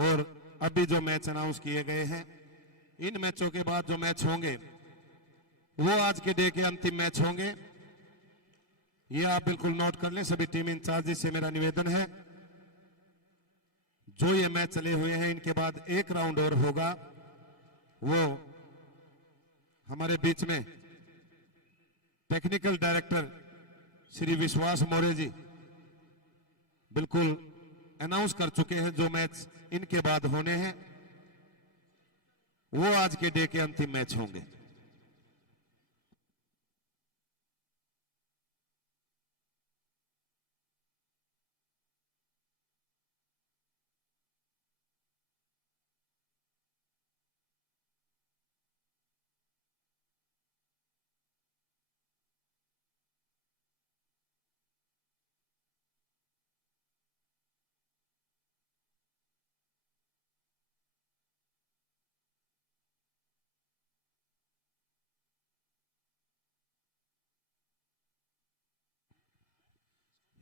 और अभी जो मैच अनाउंस किए गए हैं, इन मैचों के बाद जो मैच होंगे वो आज के डे के अंतिम मैच होंगे। ये आप बिल्कुल नोट कर लें। सभी टीम इंचार्ज से मेरा निवेदन है, जो ये मैच चले हुए हैं इनके बाद एक राउंड और होगा। वो हमारे बीच में टेक्निकल डायरेक्टर श्री विश्वास मौर्य जी बिल्कुल अनाउंस कर चुके हैं। जो मैच इनके बाद होने हैं वो आज के डे के अंतिम मैच होंगे।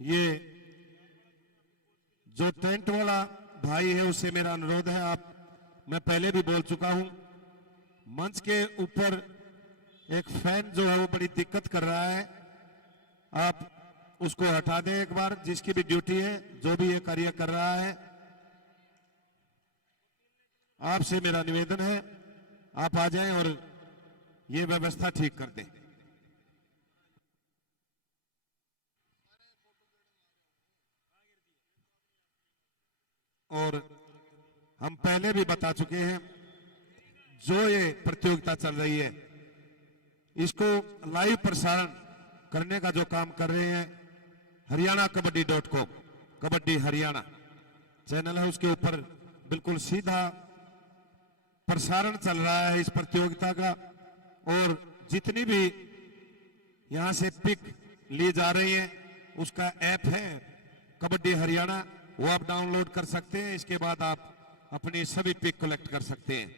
ये जो टेंट वाला भाई है उससे मेरा अनुरोध है, मैं पहले भी बोल चुका हूं, मंच के ऊपर एक फैन जो है वो बड़ी दिक्कत कर रहा है, आप उसको हटा दें एक बार। जिसकी भी ड्यूटी है, जो भी ये कार्य कर रहा है, आपसे मेरा निवेदन है आप आ जाएं और ये व्यवस्था ठीक कर दें। और हम पहले भी बता चुके हैं, जो ये प्रतियोगिता चल रही है इसको लाइव प्रसारण करने का जो काम कर रहे हैं हरियाणा कबड्डी.com, कबड्डी हरियाणा चैनल है, उसके ऊपर बिल्कुल सीधा प्रसारण चल रहा है इस प्रतियोगिता का। और जितनी भी यहां से पिक ली जा रही है उसका ऐप है कबड्डी हरियाणा, वो आप डाउनलोड कर सकते हैं। इसके बाद आप अपनी सभी पिक कलेक्ट कर सकते हैं।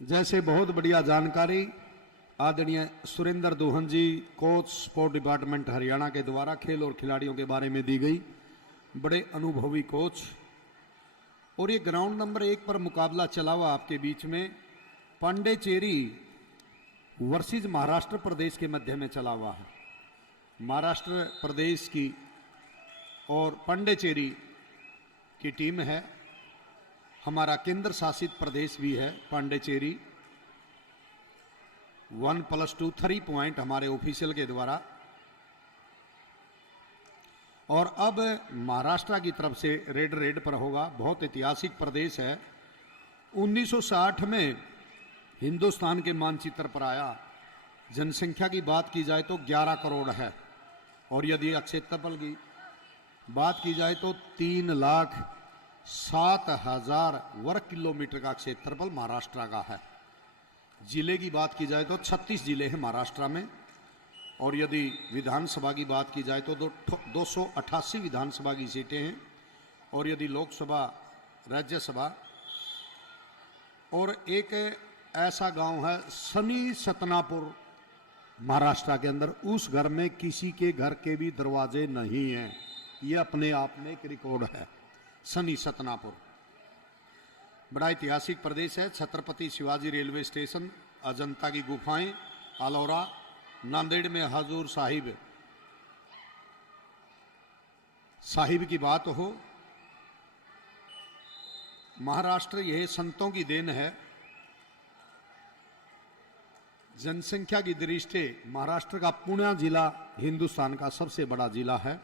जैसे बहुत बढ़िया जानकारी आदरणीय सुरेंद्र दोहन जी, कोच स्पोर्ट डिपार्टमेंट हरियाणा के द्वारा खेल और खिलाड़ियों के बारे में दी गई, बड़े अनुभवी कोच। और ये ग्राउंड नंबर 1 पर मुकाबला चला हुआ आपके बीच में पांडेचेरी वर्सेस महाराष्ट्र प्रदेश के मध्य में चला हुआ है। महाराष्ट्र प्रदेश की और पांडेचेरी की टीम है, हमारा केंद्र शासित प्रदेश भी है पांडेचेरी। 1+2 3 पॉइंट हमारे ऑफिशियल के द्वारा। और अब महाराष्ट्र की तरफ से रेड पर होगा। बहुत ऐतिहासिक प्रदेश है, 1960 में हिंदुस्तान के मानचित्र पर आया। जनसंख्या की बात की जाए तो 11 करोड़ है, और यदि क्षेत्रफल की बात की जाए तो 3,07,000 वर्ग किलोमीटर का क्षेत्रफल महाराष्ट्र का है। जिले की बात की जाए तो 36 जिले हैं महाराष्ट्र में। और यदि विधानसभा की बात की जाए तो 288 विधानसभा की सीटें हैं। और यदि लोकसभा, राज्यसभा, और एक ऐसा गांव है सनी सतनापुर महाराष्ट्र के अंदर, उस घर में किसी के घर के भी दरवाजे नहीं हैं। ये अपने आप में एक रिकॉर्ड है। सनी सतनापुर बड़ा ऐतिहासिक प्रदेश है। छत्रपति शिवाजी रेलवे स्टेशन, अजंता की गुफाएं, अलोरा, नांदेड़ में हजूर साहिब की बात हो, महाराष्ट्र यह संतों की देन है। जनसंख्या की दृष्टि महाराष्ट्र का पुणे जिला हिंदुस्तान का सबसे बड़ा जिला है।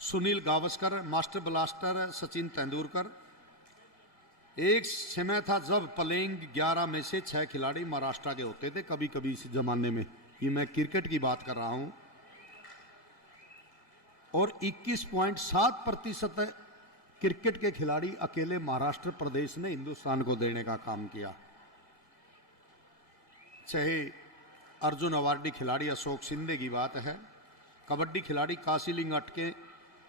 Sunil Gavaskar, master blaster Sachin Tendulkar. एक समय था जब प्लेइंग 11 में से 6 खिलाड़ी महाराष्ट्र के होते थे, कभी कभी इस जमाने में। ये मैं क्रिकेट की बात कर रहा हूं। और 21.7% क्रिकेट के खिलाड़ी अकेले महाराष्ट्र प्रदेश ने हिंदुस्तान को देने का काम किया। चाहे अर्जुन अवार्डी खिलाड़ी अशोक शिंदे की बात है, कबड्डी खिलाड़ी काशीलिंग अटके,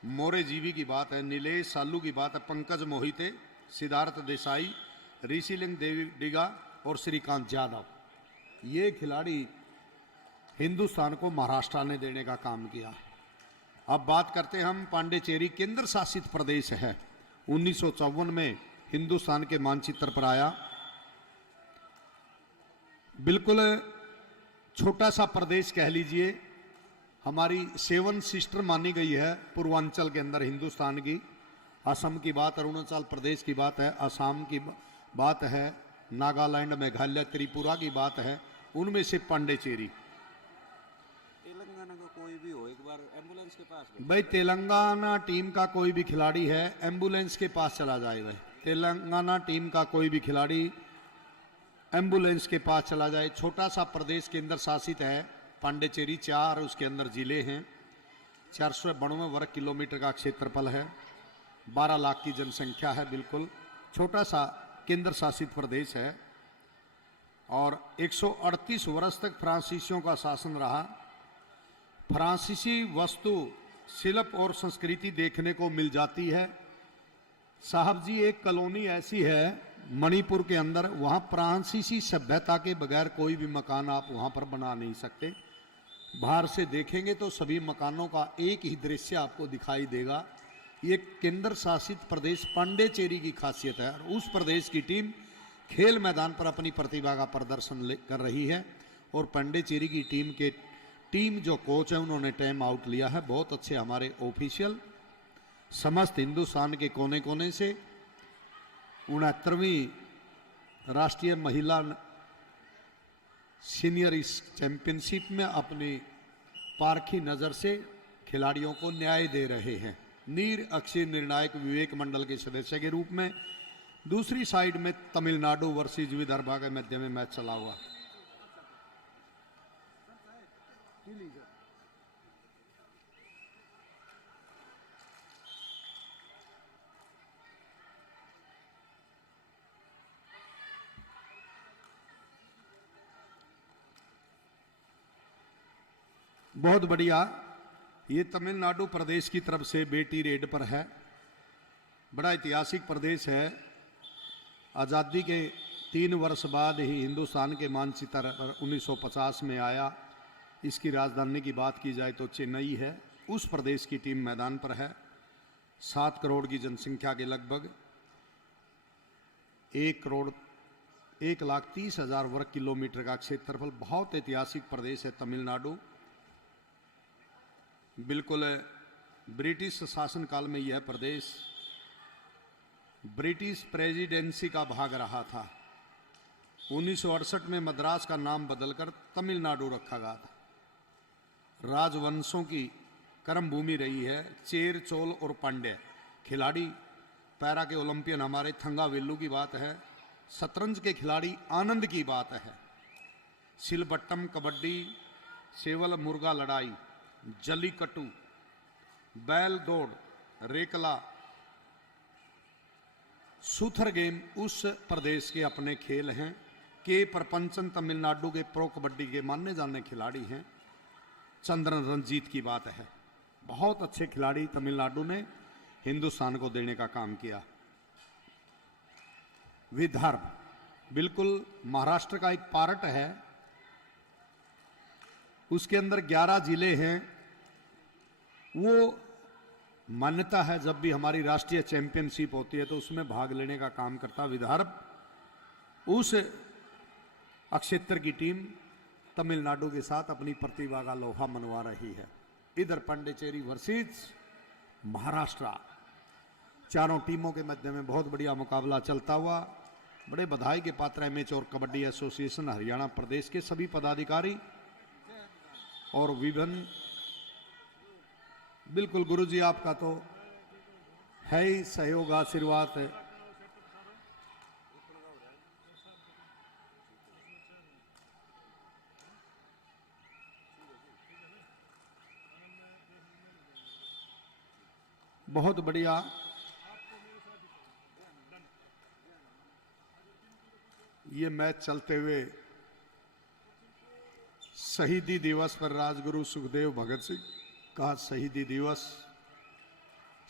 मोरे जीवी की बात है, नीलेश सालू की बात है, पंकज मोहिते, सिद्धार्थ देसाई, ऋषिलिंग देवीडिगा और श्रीकांत यादव, ये खिलाड़ी हिंदुस्तान को महाराष्ट्र ने देने का काम किया। अब बात करते हैं हम पांडिचेरी केंद्र शासित प्रदेश है, 1954 में हिंदुस्तान के मानचित्र पर आया। बिल्कुल छोटा सा प्रदेश कह लीजिए, हमारी 7 सिस्टर मानी गई है पूर्वांचल के अंदर हिंदुस्तान की। असम की बात, अरुणाचल प्रदेश की बात है, असम की बात है, नागालैंड, मेघालय, त्रिपुरा की बात है, उनमें से पांडिचेरी। तेलंगाना का कोई भी हो, एक बार एम्बुलेंस के पास गए। भाई तेलंगाना टीम का कोई भी खिलाड़ी है, एम्बुलेंस के पास चला जाए। भाई तेलंगाना टीम का कोई भी खिलाड़ी एम्बुलेंस के पास चला जाए। छोटा सा प्रदेश केंद्र शासित है पांडिचेरी, 4 उसके अंदर जिले हैं, 492 वर्ग किलोमीटर का क्षेत्रफल है, 12 लाख की जनसंख्या है। बिल्कुल छोटा सा केंद्र शासित प्रदेश है और 138 वर्ष तक फ्रांसीसियों का शासन रहा। फ्रांसीसी वस्तु, शिल्प और संस्कृति देखने को मिल जाती है। साहब जी, एक कॉलोनी ऐसी है मणिपुर के अंदर, वहां फ्रांसीसी सभ्यता के बगैर कोई भी मकान आप वहां पर बना नहीं सकते। बाहर से देखेंगे तो सभी मकानों का एक ही दृश्य आपको दिखाई देगा। ये केंद्र शासित प्रदेश पांडिचेरी की खासियत है। और उस प्रदेश की टीम खेल मैदान पर अपनी प्रतिभा का प्रदर्शन कर रही है और पांडिचेरी की टीम जो कोच है उन्होंने टाइम आउट लिया है। बहुत अच्छे हमारे ऑफिशियल समस्त हिंदुस्तान के कोने कोने से 69वीं राष्ट्रीय महिला सीनियर इस चैंपियनशिप में अपनी पारखी नज़र से खिलाड़ियों को न्याय दे रहे हैं। नीर अक्षय निर्णायक विवेक मंडल के सदस्य के रूप में। दूसरी साइड में तमिलनाडु वर्सेज विदर्भा के मध्य में मैच चला हुआ। बहुत बढ़िया, ये तमिलनाडु प्रदेश की तरफ से बेटी रेड पर है। बड़ा ऐतिहासिक प्रदेश है। आज़ादी के 3 वर्ष बाद ही हिंदुस्तान के मानचित्र पर 1950 में आया। इसकी राजधानी की बात की जाए तो चेन्नई है। उस प्रदेश की टीम मैदान पर है। 7 करोड़ की जनसंख्या के लगभग 1,30,000 वर्ग किलोमीटर का क्षेत्रफल। बहुत ऐतिहासिक प्रदेश है तमिलनाडु। बिल्कुल ब्रिटिश शासनकाल में यह प्रदेश ब्रिटिश प्रेसिडेंसी का भाग रहा था। 1968 में मद्रास का नाम बदलकर तमिलनाडु रखा गया था। राजवंशों की कर्म भूमि रही है। चेर, चोल और पांड्य खिलाड़ी, पैरा के ओलंपियन हमारे थंगावेलु की बात है। शतरंज के खिलाड़ी आनंद की बात है। सिलबट्टम, कबड्डी, सेवल मुर्गा लड़ाई, जलीकट्टू, बैल दौड़, रेकला, सूथर गेम उस प्रदेश के अपने खेल हैं। के प्रपंचन तमिलनाडु के प्रो कबड्डी के मानने जाने खिलाड़ी हैं। चंद्रन रंजीत की बात है। बहुत अच्छे खिलाड़ी तमिलनाडु ने हिंदुस्तान को देने का काम किया। विदर्भ बिल्कुल महाराष्ट्र का एक पार्ट है। उसके अंदर 11 जिले हैं। वो मान्यता है जब भी हमारी राष्ट्रीय चैंपियनशिप होती है तो उसमें भाग लेने का काम करता विदर्भ। उस अक्षेत्र की टीम तमिलनाडु के साथ अपनी प्रतिभा का लोहा मनवा रही है। इधर पांडिचेरी वर्सेस महाराष्ट्र, चारों टीमों के मध्य में बहुत बढ़िया मुकाबला चलता हुआ। बड़े बधाई के पात्र एमएच और कबड्डी एसोसिएशन हरियाणा प्रदेश के सभी पदाधिकारी और विभिन्न। बिल्कुल गुरुजी आपका तो है ही सहयोग, आशीर्वाद है। बहुत बढ़िया। ये मैच चलते हुए शहीदी दिवस पर राजगुरु सुखदेव भगत सिंह का शहीदी दिवस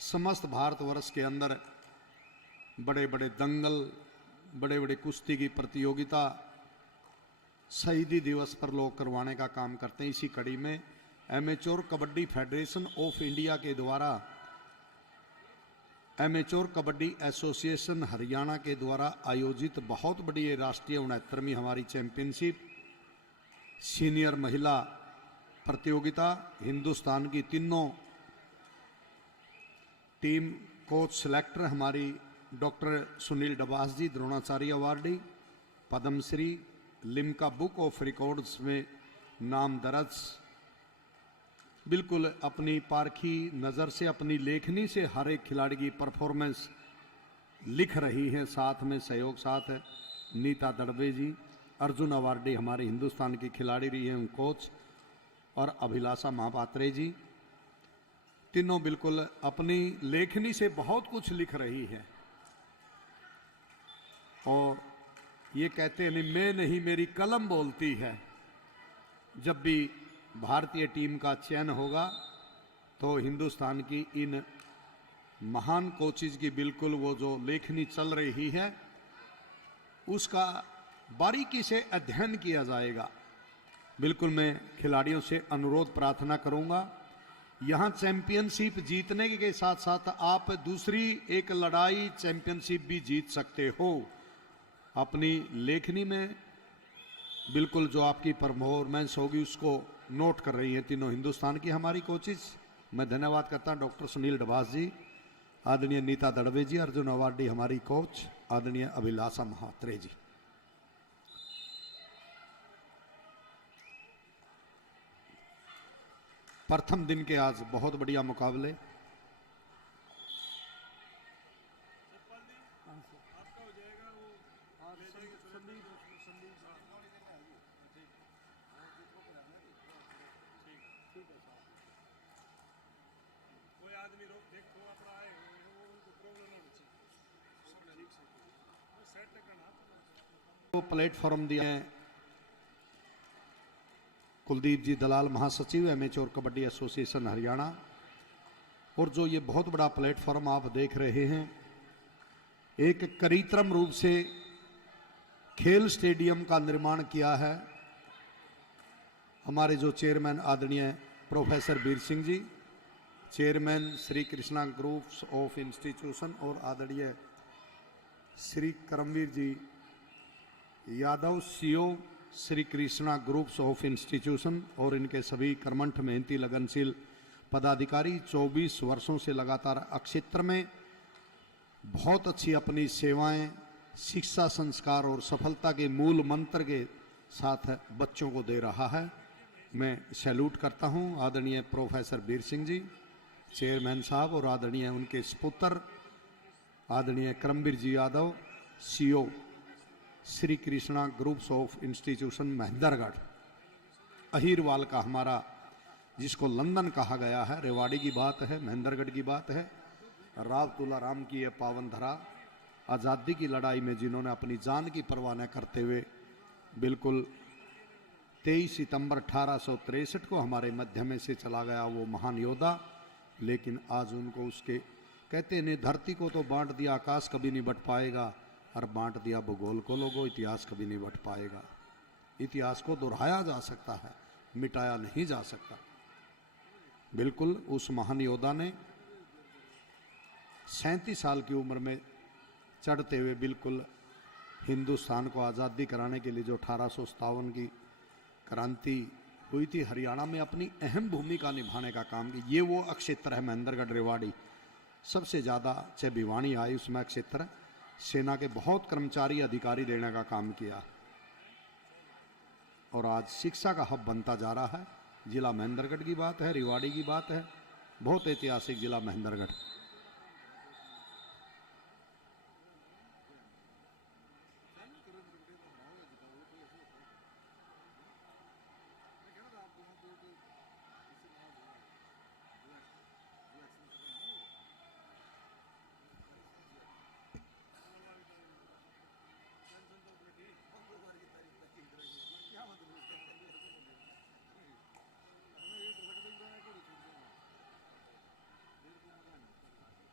समस्त भारतवर्ष के अंदर बड़े बड़े दंगल, बड़े बड़े कुश्ती की प्रतियोगिता शहीदी दिवस पर लोग करवाने का काम करते हैं। इसी कड़ी में amateur kabaddi federation of India के द्वारा एमेच्योर कबड्डी एसोसिएशन हरियाणा के द्वारा आयोजित बहुत बड़ी ये राष्ट्रीय 69वीं हमारी चैंपियनशिप सीनियर महिला प्रतियोगिता, हिंदुस्तान की तीनों टीम कोच सेलेक्टर हमारी doctor Sunil Dabas ji, Dronacharya awardee, Padmashri, Limca book of records में नाम दर्ज, बिल्कुल अपनी पारखी नज़र से अपनी लेखनी से हर एक खिलाड़ी की परफॉर्मेंस लिख रही है। साथ में सहयोग साथ है नीता दड़बे जी, अर्जुन अवार्डी हमारे हिंदुस्तान की खिलाड़ी रही हैं कोच, और अभिलाषा महापात्रे जी, तीनों बिल्कुल अपनी लेखनी से बहुत कुछ लिख रही है। और ये कहते हैं नहीं मैं नहीं मेरी कलम बोलती है। जब भी भारतीय टीम का चयन होगा तो हिंदुस्तान की इन महान कोचेज की बिल्कुल वो जो लेखनी चल रही है उसका बारीकी से अध्ययन किया जाएगा। बिल्कुल मैं खिलाड़ियों से अनुरोध प्रार्थना करूंगा, यहां चैंपियनशिप जीतने के साथ साथ आप दूसरी एक लड़ाई चैंपियनशिप भी जीत सकते हो। अपनी लेखनी में बिल्कुल जो आपकी परफॉर्मेंस होगी उसको नोट कर रही हैं तीनों हिंदुस्तान की हमारी कोचेज। मैं धन्यवाद करता हूं डॉक्टर सुनील डबास जी, आदरणीय नीता दड़बे जी, अर्जुन अवार्डी हमारी कोच, आदरणीय अभिलाषा महात्रे जी। प्रथम दिन के आज बहुत बढ़िया मुकाबले। प्लेटफॉर्म दिया है कुलदीप जी दलाल, महासचिव एमेच्योर कबड्डी एसोसिएशन हरियाणा। और जो ये बहुत बड़ा प्लेटफॉर्म आप देख रहे हैं, एक कृत्रिम रूप से खेल स्टेडियम का निर्माण किया है हमारे जो चेयरमैन आदरणीय professor Bir Singh ji, chairman Shri Krishna groups of institution, और आदरणीय Shri Karamvir ji Yadav, CEO Shri Krishna groups of institution, और इनके सभी कर्मठ मेहनती लगनशील पदाधिकारी 24 वर्षों से लगातार क्षेत्र में बहुत अच्छी अपनी सेवाएं शिक्षा, संस्कार और सफलता के मूल मंत्र के साथ बच्चों को दे रहा है। मैं सैल्यूट करता हूं आदरणीय प्रोफेसर बीर सिंह जी चेयरमैन साहब, और आदरणीय उनके सपुत्र आदरणीय Karamvir ji Yadav, CEO Shri Krishna groups of institution Mahendragarh, Ahirwal का हमारा जिसको लंदन कहा गया है, रेवाड़ी की बात है, महेंद्रगढ़ की बात है, राव तुलाराम की यह पावन धरा, आज़ादी की लड़ाई में जिन्होंने अपनी जान की परवाह न करते हुए बिल्कुल 23 सितंबर 1863 को हमारे मध्य में से चला गया वो महान योद्धा, लेकिन आज उनको उसके कहते ने धरती को तो बांट दिया, आकाश कभी नहीं बट पाएगा, और बांट दिया भूगोल को लोगों, इतिहास कभी नहीं बट पाएगा। इतिहास को दोहराया जा सकता है, मिटाया नहीं जा सकता। बिल्कुल उस महान योद्धा ने 37 साल की उम्र में चढ़ते हुए बिल्कुल हिंदुस्तान को आज़ादी कराने के लिए जो 1857 की क्रांति हुई थी हरियाणा में, अपनी अहम भूमिका निभाने का काम किया। ये वो क्षेत्र है महेंद्रगढ़ रेवाड़ी, सबसे ज़्यादा चाहे भिवानी आई उसमें क्षेत्र, सेना के बहुत कर्मचारी अधिकारी देने का काम किया, और आज शिक्षा का हब बनता जा रहा है। जिला महेंद्रगढ़ की बात है, रेवाड़ी की बात है, बहुत ऐतिहासिक जिला महेंद्रगढ़।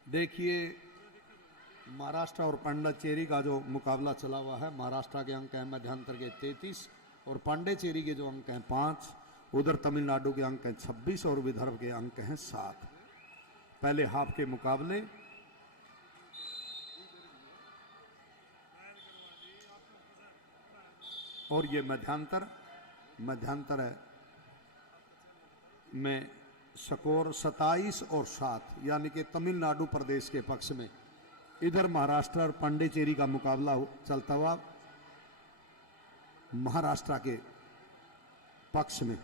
देखिए महाराष्ट्र और पांडिचेरी का जो मुकाबला चला हुआ है, महाराष्ट्र के अंक हैं मध्यांतर के 33 और पांडिचेरी के जो अंक हैं 5, उधर तमिलनाडु के अंक हैं 26 और विदर्भ के अंक हैं 7। पहले हाफ के मुकाबले और ये मध्यांतर है में स्कोर 27 और 7 यानी कि तमिलनाडु प्रदेश के पक्ष में। इधर महाराष्ट्र और पांडिचेरी का मुकाबला चलता हुआ महाराष्ट्र के पक्ष में।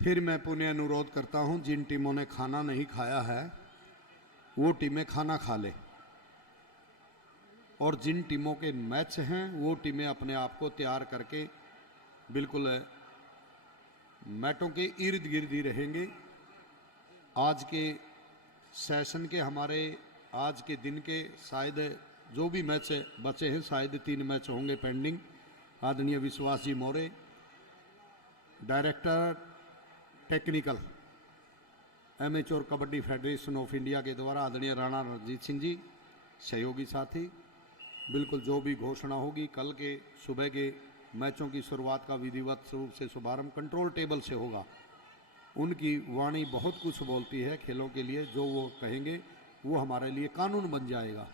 फिर मैं पुनः अनुरोध करता हूं, जिन टीमों ने खाना नहीं खाया है वो टीमें खाना खा ले, और जिन टीमों के मैच हैं वो टीमें अपने आप को तैयार करके बिल्कुल मैटों के इर्द गिर्द ही रहेंगे। आज के सेशन के हमारे आज के दिन के शायद जो भी मैच बचे हैं, शायद 3 मैच होंगे पेंडिंग। आदरणीय Vishwas ji Maurya, director technical amateur kabaddi federation of India के द्वारा आदरणीय राणा रणजीत सिंह जी, सहयोगी साथी, बिल्कुल जो भी घोषणा होगी कल के सुबह के मैचों की शुरुआत का विधिवत रूप से शुभारंभ कंट्रोल टेबल से होगा। उनकी वाणी बहुत कुछ बोलती है खेलों के लिए, जो वो कहेंगे वो हमारे लिए कानून बन जाएगा।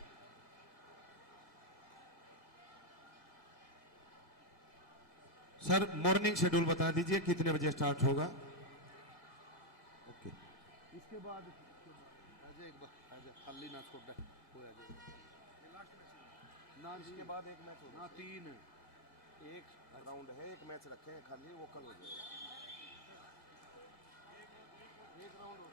सर मॉर्निंग शेड्यूल बता दीजिए, कितने बजे स्टार्ट होगा? ओके, इसके बाद खाली ना छोड़ ना, इसके बाद एक मैच होगा ना, 3 एक राउंड है, एक मैच रखे हैं खाली, वो कल हो जाएगा। एक राउंड हो।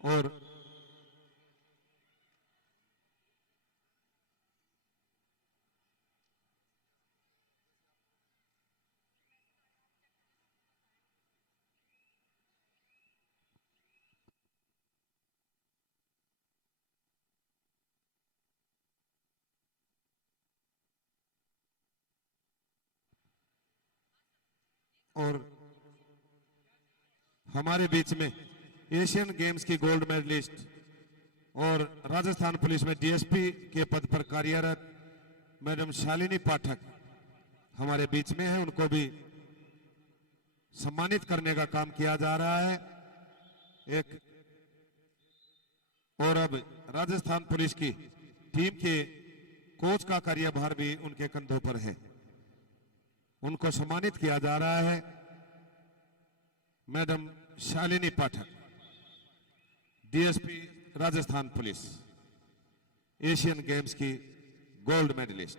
और और हमारे बीच में एशियन गेम्स की गोल्ड मेडलिस्ट और राजस्थान पुलिस में डीएसपी के पद पर कार्यरत मैडम शालिनी पाठक हमारे बीच में है। उनको भी सम्मानित करने का काम किया जा रहा है। एक और अब राजस्थान पुलिस की टीम के कोच का कार्यभार भी उनके कंधों पर है, उनको सम्मानित किया जा रहा है। Madam Shalini Pathak, DSP Rajasthan police, Asian games की गोल्ड मेडलिस्ट।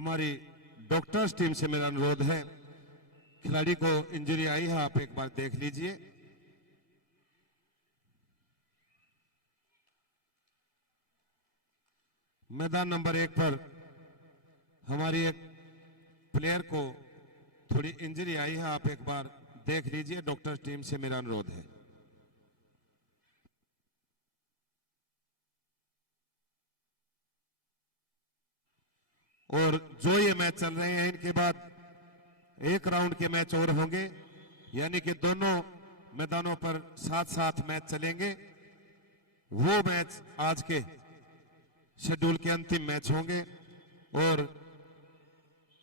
हमारी डॉक्टर्स टीम से मेरा अनुरोध है, खिलाड़ी को इंजरी आई है, आप एक बार देख लीजिए। मैदान नंबर 1 पर हमारी एक प्लेयर को थोड़ी इंजरी आई है, आप एक बार देख लीजिए। डॉक्टर्स टीम से मेरा अनुरोध है। और जो ये मैच चल रहे हैं, इनके बाद एक राउंड के मैच और होंगे, यानी कि दोनों मैदानों पर साथ साथ मैच चलेंगे। वो मैच आज के शेड्यूल के अंतिम मैच होंगे। और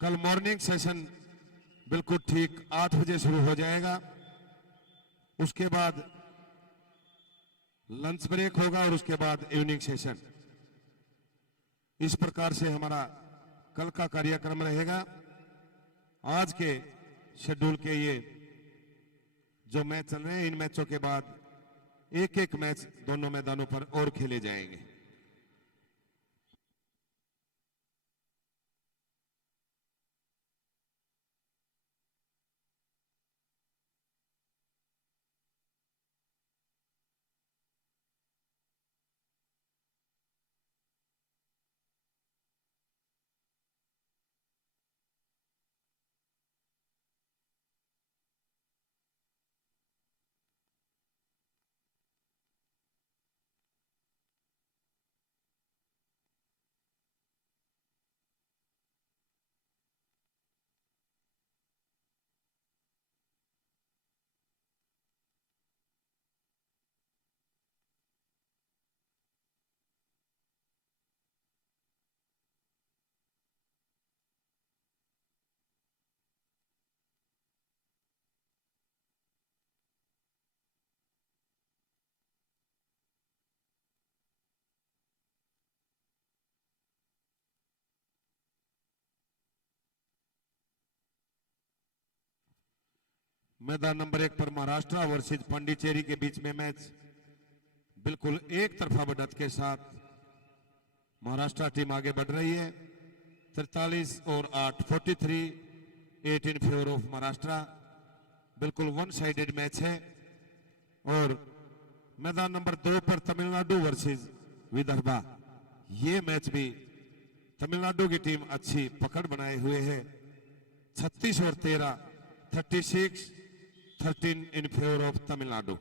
कल मॉर्निंग सेशन बिल्कुल ठीक 8 बजे शुरू हो जाएगा। उसके बाद लंच ब्रेक होगा और उसके बाद इवनिंग सेशन। इस प्रकार से हमारा कल का कार्यक्रम रहेगा। आज के शेड्यूल के ये जो मैच चल रहे हैं, इन मैचों के बाद एक एक मैच दोनों मैदानों पर और खेले जाएंगे। मैदान नंबर 1 पर महाराष्ट्र वर्सेज पांडिचेरी के बीच में मैच बिल्कुल एक तरफा बढ़त के साथ महाराष्ट्र टीम आगे बढ़ रही है। 43 और 8, 43-8 इन फेवर ऑफ महाराष्ट्र। बिल्कुल वन साइडेड मैच है। और मैदान नंबर 2 पर तमिलनाडु वर्सेज विदर्भा, ये मैच भी तमिलनाडु की टीम अच्छी पकड़ बनाए हुए है। 36 और 13, 36-13 इन फेवर ऑफ तमिलनाडु।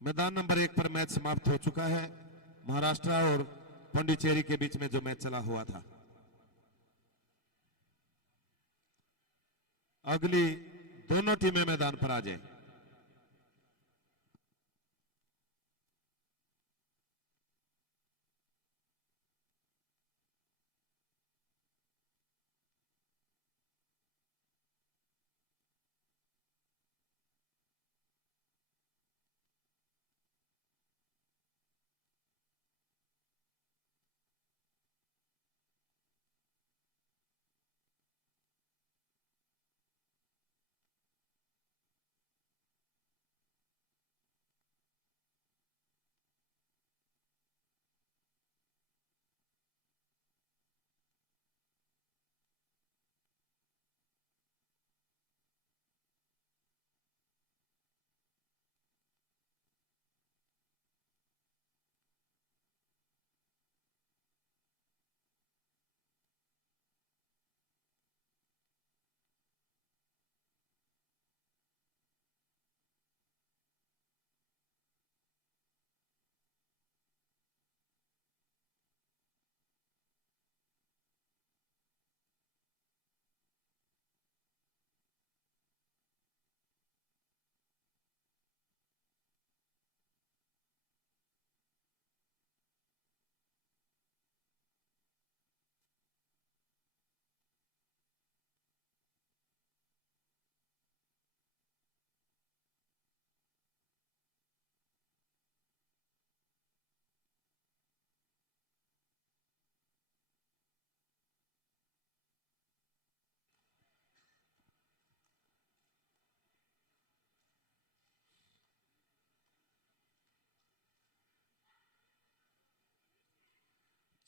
मैदान नंबर 1 पर मैच समाप्त हो चुका है। महाराष्ट्र और पांडिचेरी के बीच में जो मैच चला हुआ था, अगली दोनों टीमें मैदान पर आ जाए।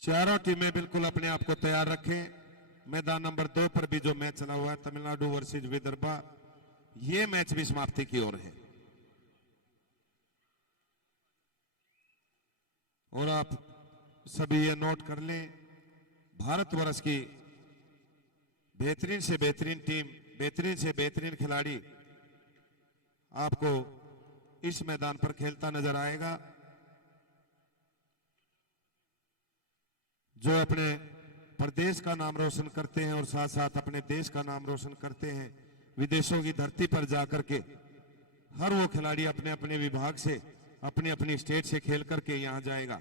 चारों टीमें बिल्कुल अपने आप को तैयार रखें। मैदान नंबर 2 पर भी जो मैच चला हुआ है तमिलनाडु वर्सेज विदर्भा, ये मैच भी समाप्ति की ओर है। और आप सभी ये नोट कर लें, भारतवर्ष की बेहतरीन से बेहतरीन टीम, बेहतरीन से बेहतरीन खिलाड़ी आपको इस मैदान पर खेलता नजर आएगा। जो अपने प्रदेश का नाम रोशन करते हैं और साथ साथ अपने देश का नाम रोशन करते हैं। विदेशों की धरती पर जाकर के हर वो खिलाड़ी अपने अपने विभाग से, अपनी अपनी स्टेट से खेल करके यहां जाएगा।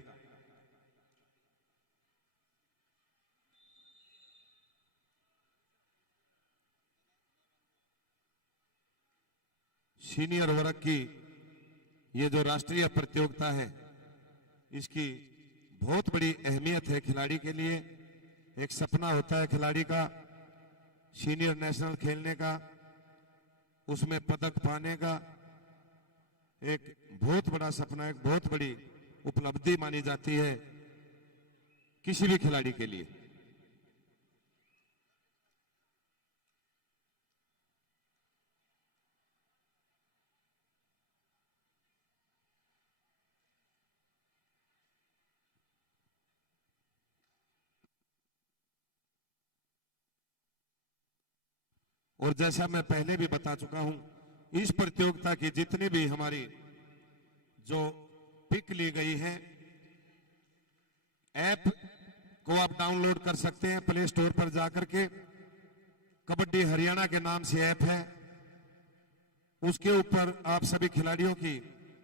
सीनियर वर्ग की ये जो राष्ट्रीय प्रतियोगिता है, इसकी बहुत बड़ी अहमियत है खिलाड़ी के लिए। एक सपना होता है खिलाड़ी का सीनियर नेशनल खेलने का, उसमें पदक पाने का। एक बहुत बड़ा सपना, एक बहुत बड़ी उपलब्धि मानी जाती है किसी भी खिलाड़ी के लिए। और जैसा मैं पहले भी बता चुका हूं, इस प्रतियोगिता की जितनी भी हमारी जो पिक ली गई है, ऐप को आप डाउनलोड कर सकते हैं प्ले स्टोर पर जाकर के। कबड्डी हरियाणा के नाम से ऐप है, उसके ऊपर आप सभी खिलाड़ियों की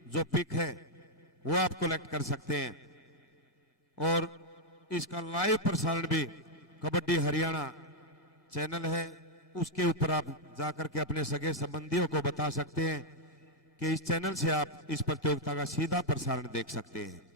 जो पिक है वो आप कलेक्ट कर सकते हैं। और इसका लाइव प्रसारण भी कबड्डी हरियाणा चैनल है, उसके ऊपर आप जाकर के अपने सगे संबंधियों को बता सकते हैं कि इस चैनल से आप इस प्रतियोगिता का सीधा प्रसारण देख सकते हैं।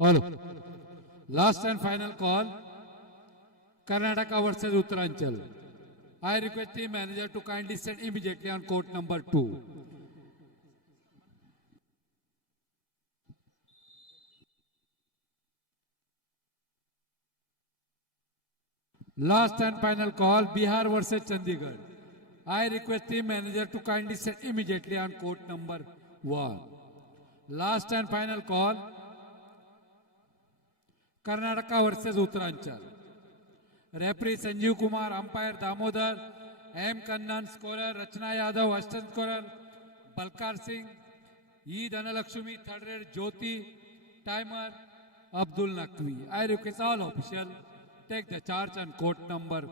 All. Last and final call. Karnataka versus Uttaranchal. I request the manager to kindly send immediately on court number 2. Last and final call, Bihar versus Chandigarh. I request the manager to kindly send immediately on court number 1. Last and final call, Karnataka versus Uttaranchal. Referee Sanjeev Kumar, umpire Damodar, M. Kannan, scorer Rachna Yadav, assistant scorer Balkar Singh, E. Dhanalakshmi, third rate Jyoti, timer Abdul Naqvi. I request all officials take the charge on court number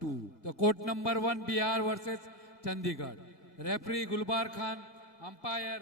2. The court number 1, Bihar versus Chandigarh. Referee Gulbar Khan, umpire